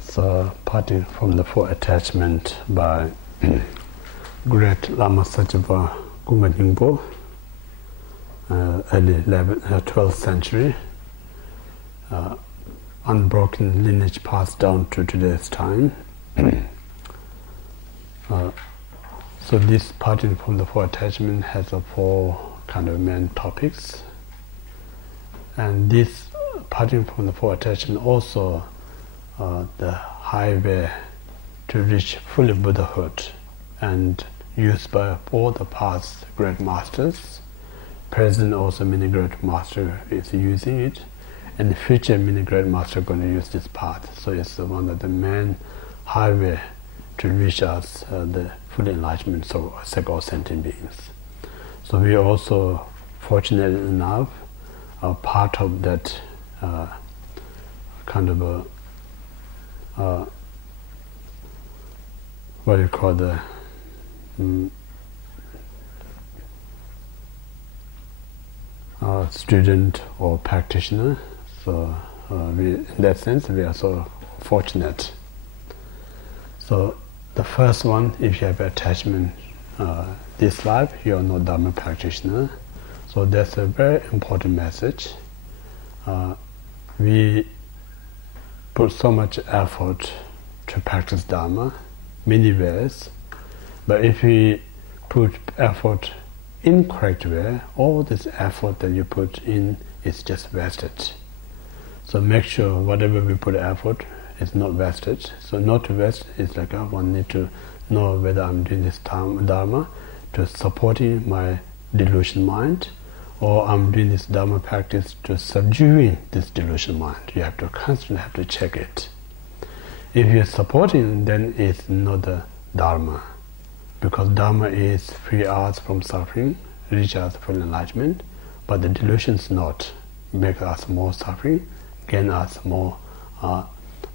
So, parting from the four attachment by great Lama Sakyapa Kunga Nyingpo, early 12th century, unbroken lineage passed down to today's time. So this parting from the four attachment has four kind of main topics, and this parting from the four attachment also the highway to reach fully Buddhahood, and used by all the past great masters. Present also many great master is using it, and the future many great master going to use this path. So it's one of the main highway to reach us the full enlightenment, so all sentient beings. So we are also fortunate enough part of that kind of a what do you call the student or practitioner. So we, in that sense, we are so fortunate. So the first one, if you have attachment this life, you are not Dharma practitioner. So that's a very important message. We put so much effort to practice Dharma, many ways, but if we put effort in correct way, all this effort that you put in is just wasted. So make sure whatever we put effort is not wasted. So not to waste is like one need to know whether I'm doing this Dharma to supporting my delusion mind, or I'm doing this Dharma practice to subduing this delusion mind. You have to constantly check it. If you're supporting, then it's not the Dharma, because Dharma is free us from suffering, reach us full enlightenment, but the delusions not make us more suffering, gain us more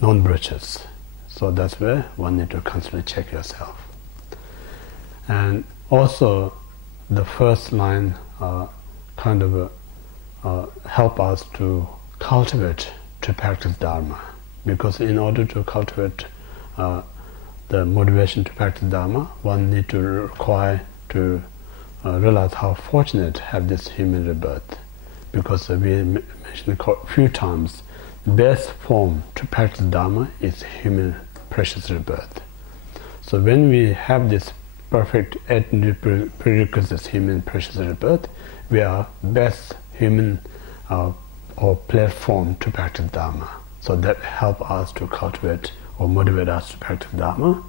non-virtuous. So that's where one need to constantly check yourself. And also the first line kind of help us to cultivate, to practice Dharma, because in order to cultivate the motivation to practice Dharma, one need to require to realize how fortunate to have this human rebirth, because we mentioned a few times, the best form to practice Dharma is human precious rebirth. So when we have this perfect prerequisites human precious rebirth, we are best human or platform to practice Dharma. So that help us to cultivate or motivate us to practice Dharma.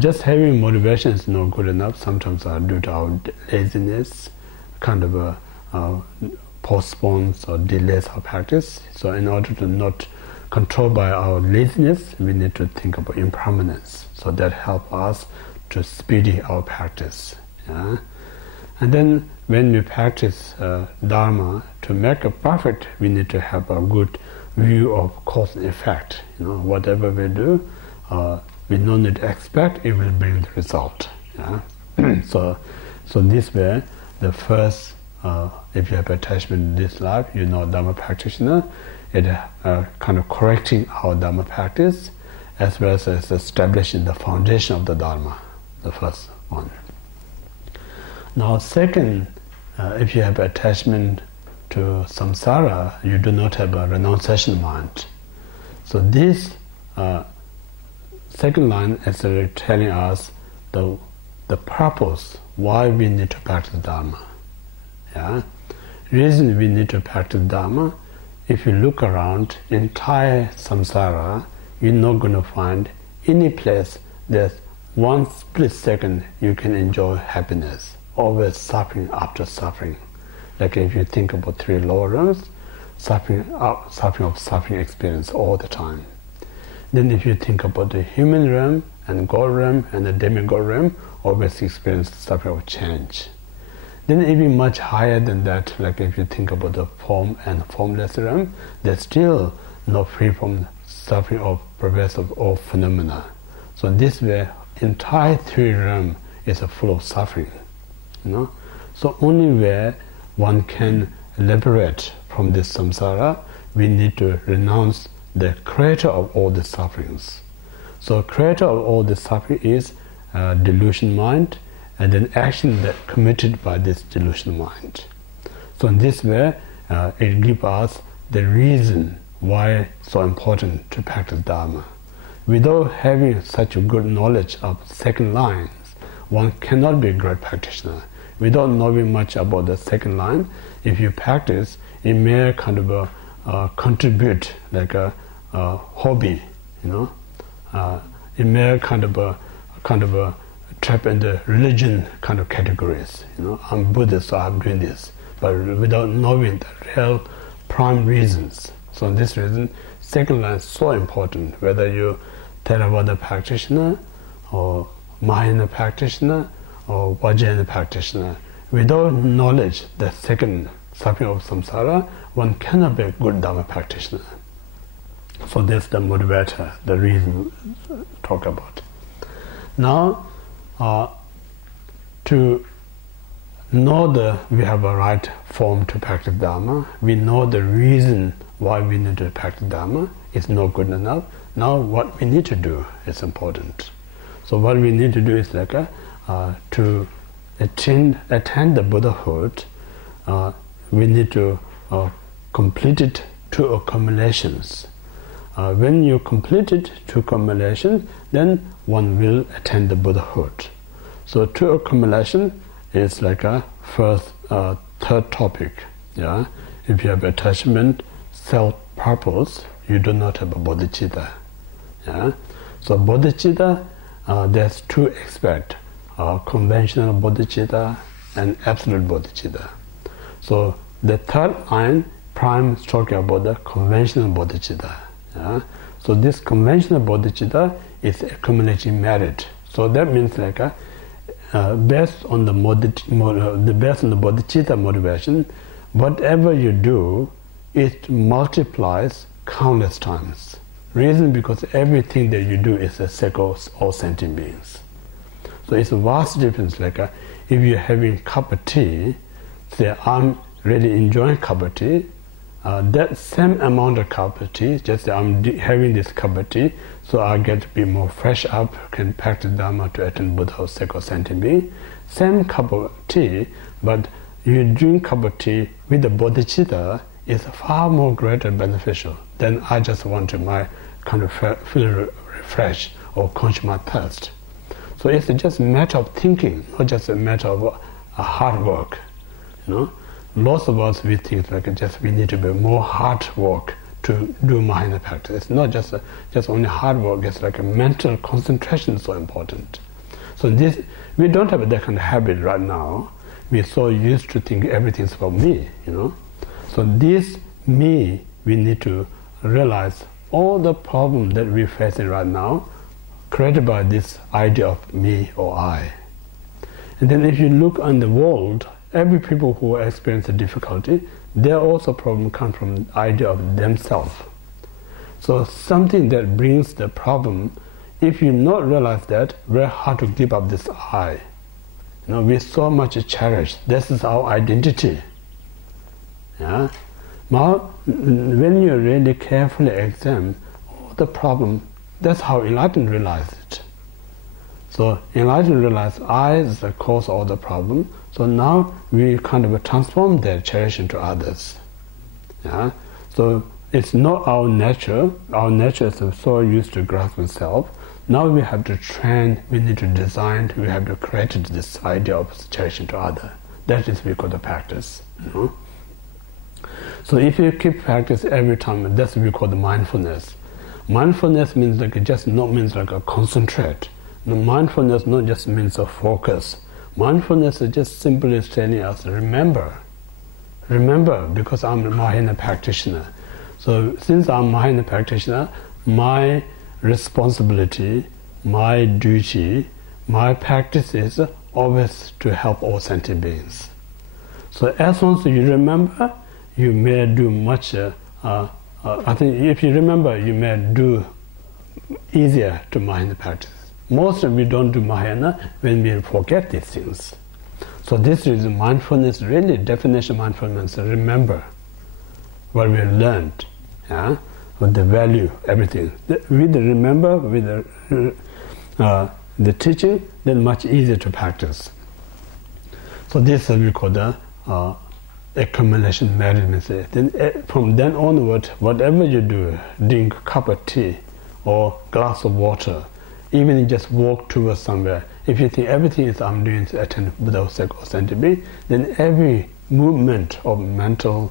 Just having motivation is not good enough. Sometimes due to our laziness, kind of postpones or delays our practice. So in order to not control by our laziness, we need to think about impermanence. So that help us to speedy our practice. Yeah? And then when we practice Dharma, to make it perfect, we need to have a good view of cause and effect. Whatever we do, we don't need to expect it will bring the result. Yeah? So this way, the first, if you have attachment in this life, Dharma practitioner, it kind of correcting our Dharma practice, as well as establishing the foundation of the Dharma, the first one. Now second, if you have attachment to samsara, you do not have a renunciation mind. So this second line is telling us the purpose why we need to practice Dharma. Yeah? Reason we need to practice Dharma, if you look around entire samsara, you're not going to find any place there's one split second you can enjoy happiness. Always suffering after suffering. Like if you think about three lower realms, suffering experience all the time. Then if you think about the human realm and God realm and the demigod realm, always experience suffering of change. Then even much higher than that, like if you think about the form and formless realm, they're still not free from suffering of pervasive or phenomena. So this way, entire three realm is full of suffering. So only where one can liberate from this samsara, we need to renounce the creator of all the sufferings. So creator of all the suffering is delusion mind, and then action that committed by this delusion mind. So in this way, it gives us the reason why it's so important to practice Dharma. Without having such a good knowledge of second lines, one cannot be a great practitioner. Without knowing much about the second line, if you practice, it may kind of contribute like a hobby, you know. It may kind of trap in the religion kind of categories. You know, I'm Buddhist, so I'm doing this, but without knowing the real prime reasons. So, this reason, second line is so important. Whether you Theravada practitioner, or Mahayana practitioner, or Vajrayana practitioner, without knowledge, the second suffering of samsara, one cannot be a good Dharma practitioner. So that's the motivator, the reason talk about. Now, to know we have a right form to practice Dharma, we know the reason why we need to practice Dharma is not good enough. Now what we need to do is important. So what we need to do is like to attain the Buddhahood, we need to complete it 2 accumulations. When you complete it 2 accumulations, then one will attain the Buddhahood. So 2 accumulation is like a first, third topic. Yeah, if you have attachment, self-purpose, you do not have a bodhicitta. Yeah, so bodhicitta, there's 2 aspects: conventional bodhicitta and absolute bodhicitta. So the third line prime is talking about the conventional bodhicitta. Yeah? So this conventional bodhicitta is accumulating merit. So that means like based on the bodhicitta motivation, whatever you do, it multiplies countless times. Reason because everything that you do is the sake of all sentient beings. So it's a vast difference. Like if you're having a cup of tea, say I'm really enjoying cup of tea. That same amount of cup of tea, just I'm having this cup of tea, so I get to be more fresh up, can practice Dharma to attain Buddha or sacred sentient being. Same cup of tea, but you drink cup of tea with the bodhicitta is far more greater beneficial than I just want to my kind of feel refreshed or quench my thirst. So it's just a matter of thinking, not just a matter of hard work. You know, lots of us we think like just we need to be more hard work to do Mahayana practice. It's not just only hard work. It's like a mental concentration is so important. So this we don't have that kind of habit right now. We're so used to think everything's about me. You know, so this me we need to realize all the problems that we're facing right now created by this idea of me or I. And then if you look on the world, every people who experience a difficulty, their also problem come from the idea of themselves. So something that brings the problem, if you not realize that, very hard to give up this I. You know, we so much cherished. This is our identity. Yeah. Now, when you really carefully examine all the problem, that's how enlightened realize it. So enlightened realize I is the cause of all the problem. So now we kind of transform that cherish into others. Yeah. So it's not our nature. Our nature is so used to grasp itself. Now we have to train. We need to design. We have to create this idea of cherish into other. That is we call the practice. You know? So if you keep practice every time, that's what we call the mindfulness. Mindfulness means like just not means like a concentrate. The mindfulness not just means a focus. Mindfulness is just simply telling us remember. Remember, because I'm a Mahayana practitioner. So since I'm a Mahayana practitioner, my responsibility, my duty, my practice is always to help all sentient beings. So as long as you remember, you may do much, I think if you remember, you may do easier to Mahayana practice. Most of we don't do Mahayana when we forget these things. So this is mindfulness, really definition of mindfulness, remember what we learned. Yeah? with the value, everything. With the remember, with the teaching, then much easier to practice. So this is we call the accumulation management. Then from then onward, whatever you do, drink a cup of tea or glass of water, even just walk towards somewhere, if you think everything is I'm doing to attend without scientific, then every movement of mental,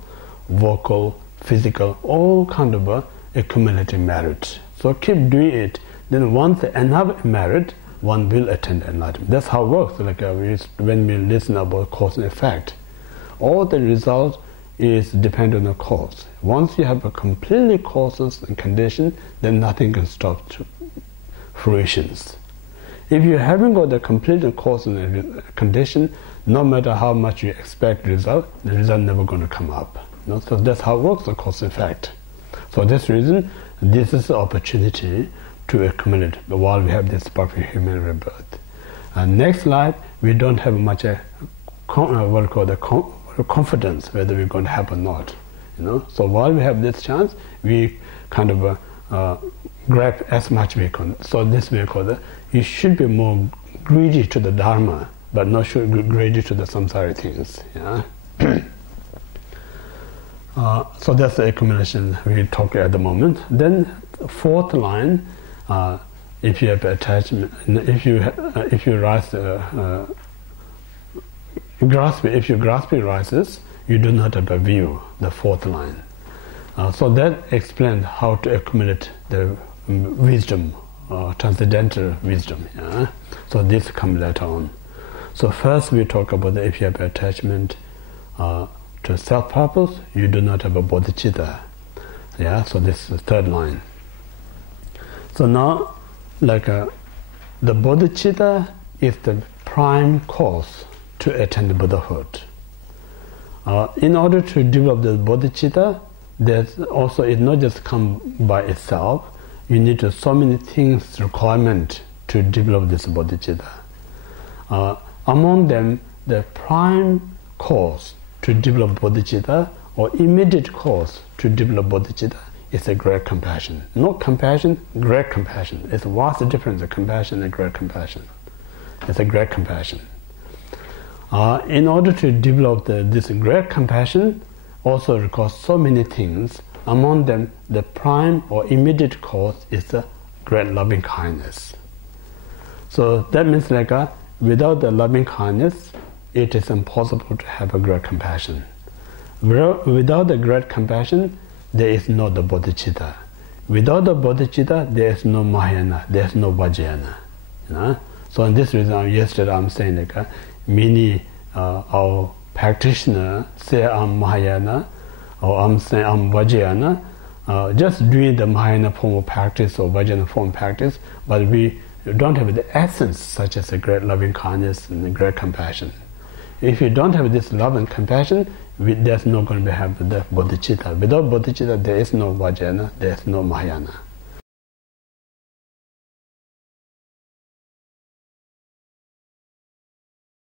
vocal, physical, all kind of accumulating merit. So keep doing it. Then once enough merit, one will attain enlightenment. That's how it works. Like when we listen about cause and effect, all the result is dependent on the cause. Once you have a completely causes and condition, then nothing can stop fruitions. If you haven't got the complete cause and condition, no matter how much you expect result, the result never going to come up. So that's how it works, the cause and effect. For this reason, this is the opportunity to accumulate while we have this perfect human rebirth. Next life, we don't have much confidence whether we're going to have or not. So while we have this chance, we kind of grab as much we can. So this we call the, you should be more greedy to the Dharma, but not should be greedy to the samsara things. Yeah. So that's the accumulation we talk at the moment. Then fourth line, if you have attachment, if your grasping rises, you do not have a view. The fourth line. So that explains how to accumulate the wisdom, transcendental wisdom. Yeah? So this comes later on. So first we talk about the, if you have attachment to self-purpose, you do not have a bodhicitta. Yeah. So this is the third line. So now, like the bodhicitta is the prime cause to attain the Buddhahood. In order to develop the bodhicitta, there's also, it not just come by itself. You need to, so many things requirement to develop this bodhicitta. Among them, the prime cause to develop bodhicitta, or immediate cause to develop bodhicitta, is a great compassion. Not compassion, great compassion. It's a vast difference of compassion and great compassion. It's a great compassion. In order to develop this great compassion, also requires so many things. Among them, the prime or immediate cause is the great loving kindness. So that means like without the loving kindness, it is impossible to have a great compassion. Without the great compassion, there is no the bodhicitta. Without the bodhicitta, there is no Mahayana, there is no Vajrayana. So in this reason, yesterday I'm saying like many our practitioners say I'm Mahayana, or I'm saying I'm Vajrayana, just doing the Mahayana form of practice or Vajrayana form of practice, but we don't have the essence such as a great loving kindness and a great compassion. If you don't have this love and compassion, there's not going to have the bodhicitta. Without bodhicitta, there is no Vajrayana, there is no Mahayana.